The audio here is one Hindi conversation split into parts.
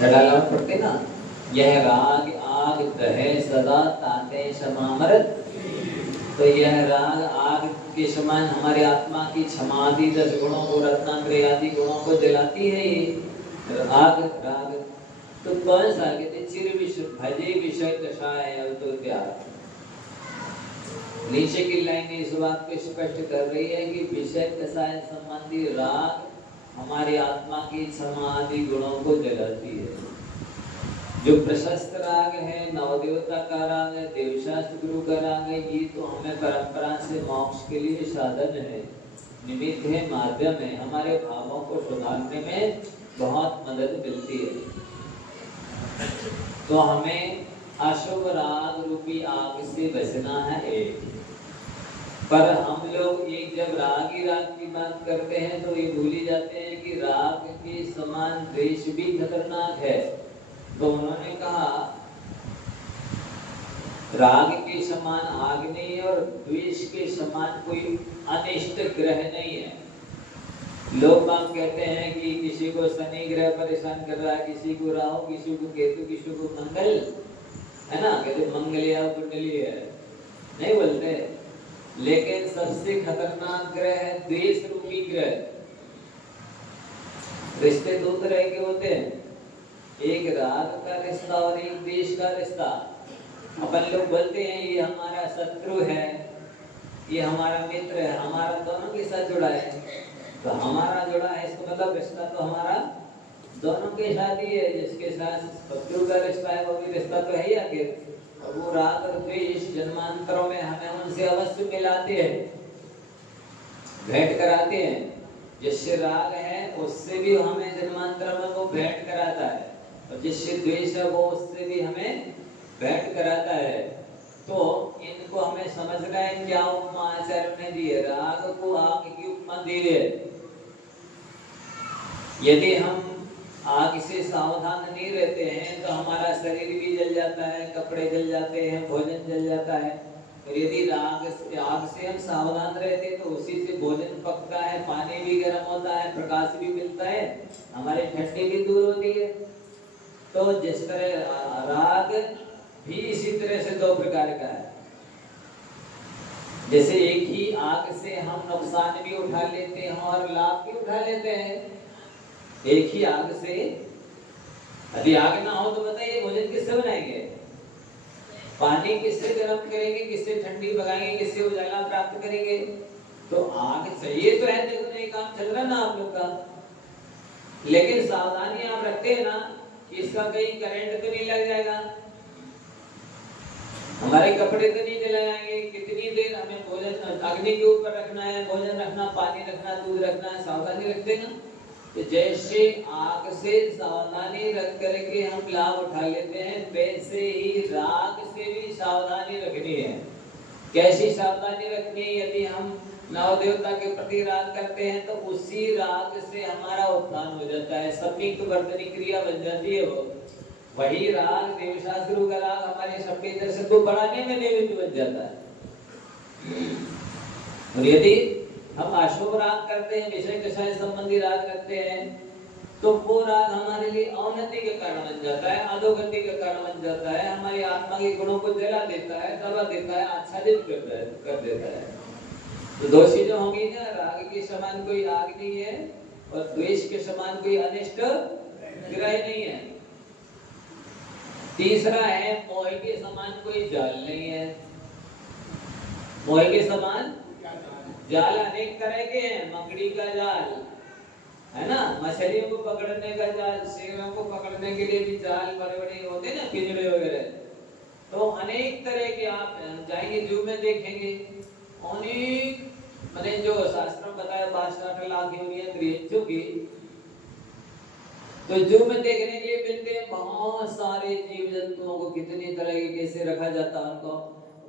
डाला पढ़ते ना, यह राग आग दहे सदा ताते क्षमामृत। तो यह राग आग के समान हमारे आत्मा की क्षमादि 10 गुणों को, रत्नांग्रे आदि गुणों को जलाती है। ये राग राग तो कौन सा कहते चिर विषय भजे विषय कषाय तो त्याग। नीचे की लाइन इस बात को स्पष्ट कर रही है कि विषय कषाय संबंधी राग हमारी आत्मा की समाधि गुणों को जलाती है। जो प्रशस्त राग है, नवदेवता का राग है, देवशास्त्र गुरु का राग है, ये तो हमें परंपरा से मोक्ष के लिए साधन है, निमित्त है, माध्यम है, हमारे भावों को सुधारने में बहुत मदद मिलती है। तो हमें अशुभ राग रूपी आग से बचना है एक। पर हम लोग एक जब राग ही राग की बात करते हैं तो ये भूल ही जाते हैं कि राग के समान द्वेष भी खतरनाक है। तो उन्होंने कहा राग के समान आग नहीं है और द्वेष के समान कोई अनिष्ट ग्रह नहीं है। लोग बात कहते हैं कि किसी को शनि ग्रह परेशान कर रहा है, किसी को राहु, किसी को केतु, किसी को मंगल, है ना, कहते मंगल या कुंडली है, नहीं बोलते। लेकिन सबसे खतरनाक ग्रह है द्वेष रूपी ग्रह। रिश्ते दो तरह के होते हैं, एक राग का रिश्ता और एक द्वेष का रिश्ता। अपन लोग बोलते हैं ये हमारा शत्रु है, ये हमारा मित्र है, हमारा दोनों के साथ जुड़ा है। तो हमारा जुड़ा है इसका मतलब रिश्ता तो हमारा दोनों के साथ ही है। जिसके साथ शत्रु का रिश्ता है वो भी रिश्ता तो है ही आखिर। और वो राग और द्वेष जन्मांतरों में हमें उनसे अवश्य मिलाते हैं, भेंट कराते हैं। जिससे राग है उससे भी हमें जन्मांतर में वो भेंट कराता है, और जिससे द्वेष है वो उससे भी हमें भेंट कराता है। तो इनको हमें समझना है। क्या उपमा आचार्य ने दी है? राग को आग की उपमा दी है। यदि हम आग से सावधान नहीं रहते हैं तो हमारा शरीर भी जल जाता है, कपड़े जल जाते हैं, भोजन जल जाता है। और यदि आग से हम सावधान रहते हैं तो उसी से भोजन पकता है, पानी भी गर्म होता है, प्रकाश भी मिलता है, हमारी ठंडी भी दूर होती है। तो जिस तरह राग भी इसी तरह से दो प्रकार का है। जैसे एक ही आग से हम नुकसान भी उठा लेते हैं और लाभ भी उठा लेते हैं। एक ही आग से, यदि आग ना हो तो बताइए भोजन किससे बनाएंगे? पानी किससे गर्म करेंगे, किससे ठंडी भगाएंगे, किससे उजाला प्राप्त करेंगे? तो आग चाहिए तो है। देखो ये काम चल रहा है ना आप लोग का, लेकिन सावधानी आप रखते हैं ना कि इसका कहीं करंट तो नहीं लग जाएगा, हमारे कपड़े तो नहीं जला जाएंगे। कितनी देर हमें भोजन अग्नि के ऊपर रखना है, भोजन रखना, पानी रखना, दूध रखना है, सावधानी रखते ना। तो जैसे आग से सावधानी रख करके हम लाभ उठा लेते हैं, वैसे ही राग से भी सावधानी रखनी है। कैसी सावधानी रखनी है? यदि हम नवदेवता के प्रति राग करते हैं तो उसी राग से हमारा उत्थान हो जाता है, संयुक्त वर्तनी क्रिया बन जाती है। वो वही राग देवशास्त्र का राग हमारे सभ्य दर्शन को बढ़ाने में निमित्त बन जाता है। और यदि हम अशुभ राग करते हैं, विषय कषाय संबंधी राग करते हैं, तो वो राग हमारे लिए अवनति के कारण बन जाता है, अधोगति के कारण बन जाता है, हमारी आत्मा के गुणों को जला देता है, दबा देता है, आच्छादित कर देता है। तो दो चीजें होंगी ना, राग के समान कोई आग नहीं है और द्वेष के समान कोई अनिष्ट ग्रह नहीं है। तीसरा है मोह के समान कोई जाल नहीं है। मोह के समान जाल अनेक तरह के हैं। मकड़ी का जाल है ना, मछलियों को पकड़ने का जाल, शेरों को पकड़ने के लिए भी जाल बड़े बड़े होते हैं ना, पिंजरे वगैरह। तो अनेक तरह के आप जाएंगे जू में देखेंगे, अनेक मैंने जो शास्त्र में बताया 62 लाख योनियां गृहस्थों की, तो जू में देखने के लिए मिलते हैं बहुत सारे जीव जंतुओं को, कितनी तरह के कैसे रखा जाता है उनको,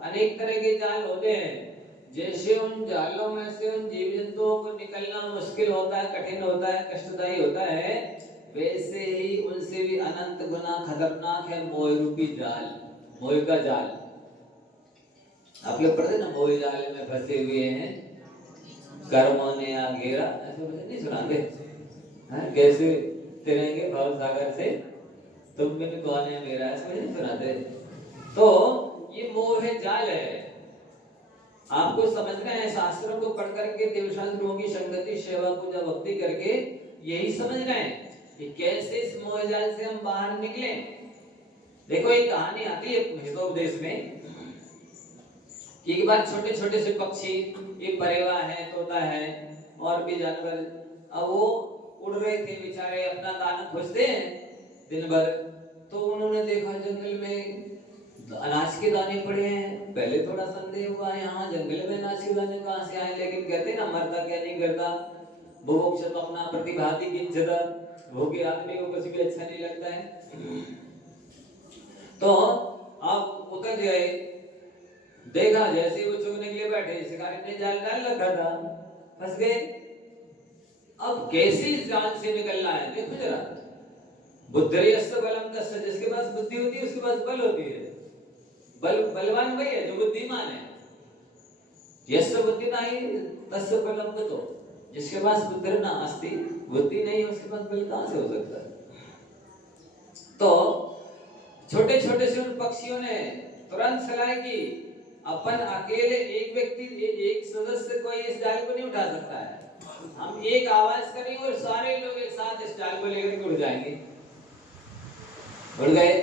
अनेक तरह के जाल होते हैं। जैसे उन जालों में से उन जीव जंतुओं को निकलना मुश्किल होता है, कठिन होता है, कष्टदायी होता है, वैसे ही उनसे भी अनंत गुना खतरनाक है मोह रूपी जाल, मोह का जाल। आप लोग पढ़ते ना, मोह जाल में फंसे हुए हैं कर्मों ने आ घेरा, ऐसे नहीं सुनाते? कैसे तिरेंगे भव सागर से तुम बिन कौन है मेरा, ऐसे नहीं सुनाते। तो ये मोह जाल है। आपको समझना है, शास्त्रों को पढ़ करके, देव शास्त्रों की संगति, सेवा, पूजा, भक्ति करके यही समझना है कि कैसे इस मोह जाल से हम बाहर निकले। देखो एक कहानी आती है हितोपदेश में कि एक बार छोटे छोटे से पक्षी, एक परेवा है, तोता है और भी जानवर, अब वो उड़ रहे थे बेचारे, अपना दाना खोजते हैं दिन भर। तो उन्होंने देखा जंगल में अनाज के दाने पड़े हैं। पहले थोड़ा संदेह हुआ, यहाँ जंगल में अनाज के दाने कहाँ से आए, लेकिन कहते ना मरता क्या नहीं करता, बुभुक्ष तो अपना प्रतिभाति किंचित, भूखे आदमी को कुछ भी अच्छा नहीं लगता है। तो आप उतर गए, देखा जैसे वो चुगने के लिए बैठे, शिकारी ने जाल डाल रखा था, फंस गए। अब कैसे इस जाल से निकलना है, देखो जरा। बुद्धिर्यस्य बलम तस्य, जिसके पास बुद्धि होती है उसके पास बल होती है। बलवान वही है जो बुद्धिमान है। यस्य बुद्धि नहीं तस्य बलम तो, जिसके पास बुद्धि ना अस्ति, बुद्धि नहीं है, उसके पास बल कहां से हो सकता है। तो छोटे छोटे से उन पक्षियों ने तुरंत सलाह की, अपन अकेले एक व्यक्ति, एक सदस्य कोई इस जाल को नहीं उठा सकता है। हम एक आवाज करेंगे और सारे लोग एक साथ इस जाल को लेकर उड़ जाएंगे। उड़ गए।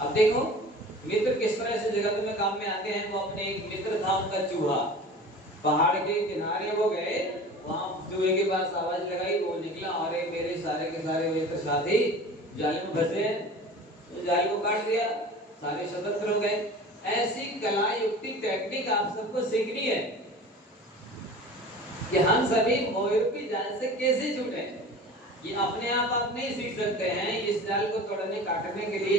अब देखो मित्र किस तरह से जगत में काम में आते हैं। वो अपने एक मित्र था उनका चूहा, पहाड़ के किनारे वो गए, वहां चूहे के पास आवाज लगाई, वो निकला, अरे मेरे सारे के सारे मित्र साथी जाल में फंसे हैं, तो जाल को काट दिया, सारे स्वतंत्र हो गए। ऐसी कला युक्ति टेक्निक आप सबको सीखनी है कि हम सभी मोहरूपी जाल से कैसे छूटे। ये अपने आप नहीं सीख सकते हैं। इस जाल को तोड़ने काटने के लिए,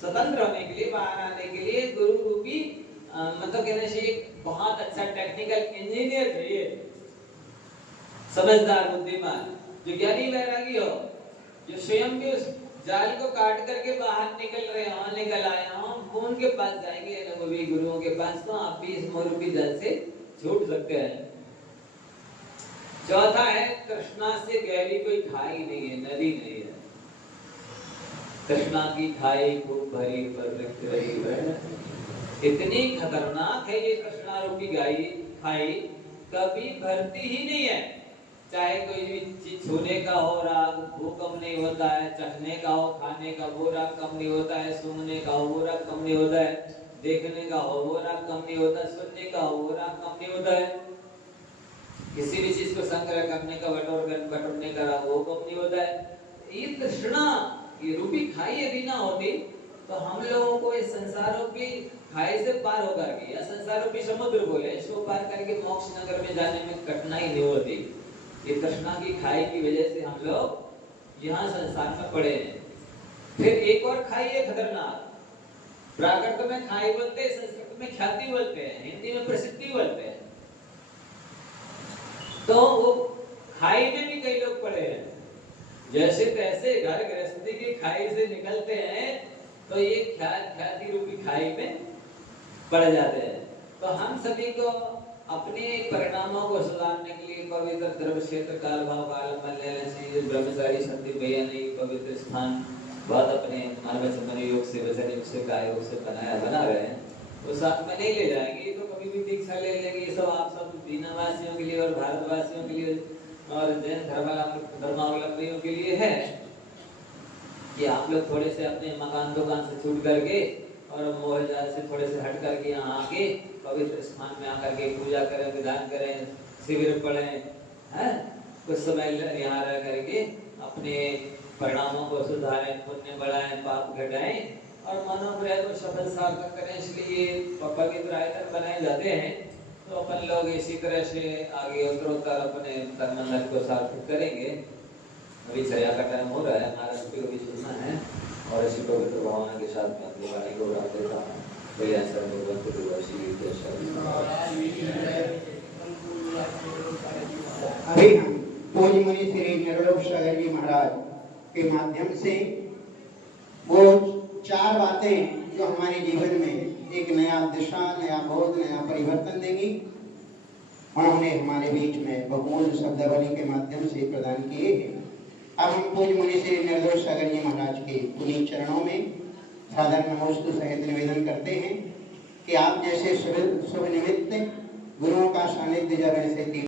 स्वतंत्र होने के लिए, बाहर आने के लिए गुरु रूपी मतलब कहने से एक बहुत अच्छा टेक्निकल इंजीनियर चाहिए, समझदार, बुद्धिमान, जो ज्ञानी वैरागी हो, जो स्वयं भी उस जाल को काट करके बाहर निकल रहे हो, निकल आए हो। कौन के पास जाएंगे, अनुभवी गुरुओं के पास, तो आप भी इस मोहरूपी जाल से छूट सकते हैं। चौथा है, कृष्णा से गहरी कोई खाई नहीं है, नदी नहीं है। कृष्णा की खाई खूब भरी पर लिख रही है, इतनी खतरनाक है ये कृष्णा रूपी खाई, कभी भरती ही नहीं है। चाहे कोई भी चीज छूने का हो राग, वो कम नहीं होता है, चखने का हो, खाने का, वो राग कम नहीं होता है, सूंघने का हो, वो राग कम नहीं होता है, देखने का हो, वो राग कम नहीं होता है, सुनने का हो, वो राग कम नहीं होता है, किसी भी चीज को संग्रह करने का, बटोरने का राग वो कम नहीं होता है। ये तृष्णा, ये रूपी खाई यदि ना होती तो हम लोगों को इस संसार रूपी खाई से पार होकर के, या संसार रूपी समुद्र बोले, इसको पार करके मोक्ष नगर में जाने में कठिनाई नहीं होती। ये तृष्णा की खाई की वजह से हम लोग यहाँ संसार में पड़े हैं। फिर एक और खाई है खतरनाक, प्राकृत में खाई बोलते हैं, संस्कृत में ख्याति बोलते हैं, हिंदी में प्रसिद्धि बोलते हैं। तो वो खाई में भी कई लोग पड़े हैं। जैसे तैसे घर गृहस्थी की खाई से निकलते हैं तो ये ख्याति रूपी खाई में पड़ जाते हैं। तो हम सभी को अपने परिणामों को सुधारने के लिए पवित्र द्रव्य क्षेत्र काल भाव का आलम्बन लेने से ब्रह्मचारी संति भैया ने पवित्र स्थान बहुत अपने मानव योग से, वचन योग से, काय योग से बना रहे हैं। वो साथ में नहीं ले जाएंगे तो कभी भी दीक्षा ले लेंगे। ये सब आप सब दीनावासियों के लिए और भारतवासियों के लिए और जैन धर्मावलंबियों के लिए है कि आप लोग थोड़े से अपने मकान दुकान से छूट करके और मोह जाल से थोड़े से हट करके यहाँ आके पवित्र स्थान में आकर के पूजा करें, विधान करें, शिविर पढ़ें, हैं, कुछ समय यहाँ रह करके अपने परिणामों को सुधारें, पुण्य बढ़ाएं, पाप घटाएं और मनोप्रय को सफल सार्थक करें। इसलिए पवित्र आयतन बनाए जाते हैं। तो अपन लोग इसी तरह से आगे उत्तरोत्तर अपने तन को सार्थक करेंगे। अभी छया का टाइम हो रहा है, हमारा छुट्टी को भी सुनना है और इसी पवित्र भावना के साथ में अपनी वाणी को रख देता हूँ। अभी हम पूज्य मुनि श्री निर्लोक सागर जी महाराज के माध्यम से वो 4 बातें जो हमारे जीवन में एक नया दिशा, नया बोध, नया परिवर्तन देंगी, उन्होंने हमारे बीच में बहुमूल्य शब्दावली के माध्यम से प्रदान किए हैं। अब हम पूज्य मुनि श्री निर्दोष सागर जी महाराज के पुनीत चरणों में सादर नमोस्तु सहित निवेदन करते हैं कि आप जैसे शुभ निमित्त गुरुओं का सानिध्य जब ऐसे